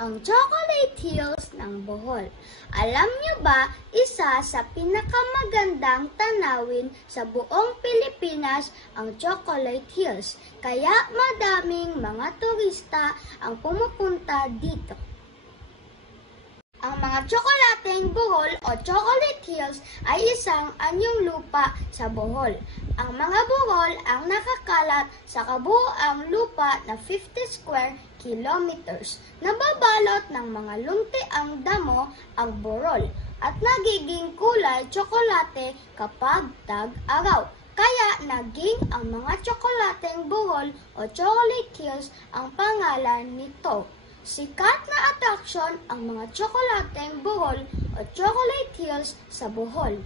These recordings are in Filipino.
ang Chocolate Hills ng Bohol. Alam niyo ba, isa sa pinakamagandang tanawin sa buong Pilipinas ang Chocolate Hills, kaya madaming mga turista ang pumupunta dito. Ang mga tsokolateng Bohol o Chocolate Hills ay isang anyong lupa sa Bohol. Ang mga Bohol ang nakakalat sa kabuoang lupa na 50 square kilometers. Nababalot ng mga luntiang damo ang burol at nagiging kulay tsokolate kapag tag-araw. Kaya naging ang mga tsokolateng Bohol o Chocolate Hills ang pangalan nito. Sikat na atraksyon ang mga tsokolateng Bohol o Chocolate Hills sa Bohol.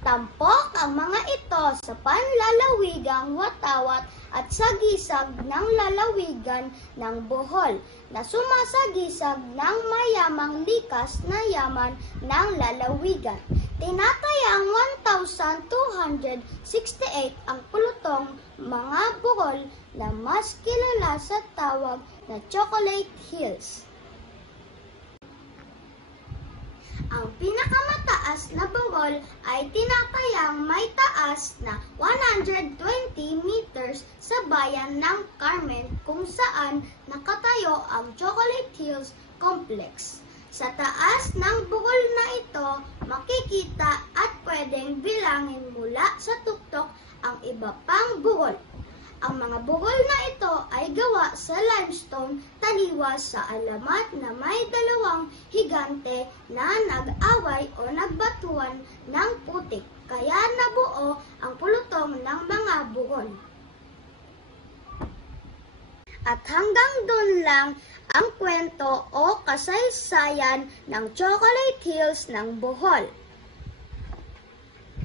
Tampok ang mga ito sa panlalawigang Watawat at sagisag ng lalawigan ng Bohol na sumasagisag ng mayamang likas na yaman ng lalawigan. Tinatayang 1,268 ang pulutong mga Bohol na mas kilala sa tawag na Chocolate Hills. Ang pinakamataas na Bohol ay tinatayang may taas na 120 meters sa bayan ng Carmen kung saan nakatayo ang Chocolate Hills Complex. Sa taas ng Bohol na ito, makikita at pwedeng bilangin mula sa tuktok ang iba pang Bohol. Ang mga Bohol na ito ay gawa sa limestone taliwas sa alamat na may dalawang higante na nag-away o nagbatuan ng putik, kaya nabuo ang pulutong ng mga Bohol. At hanggang doon lang ang kwento o kasaysayan ng Chocolate Hills ng Bohol.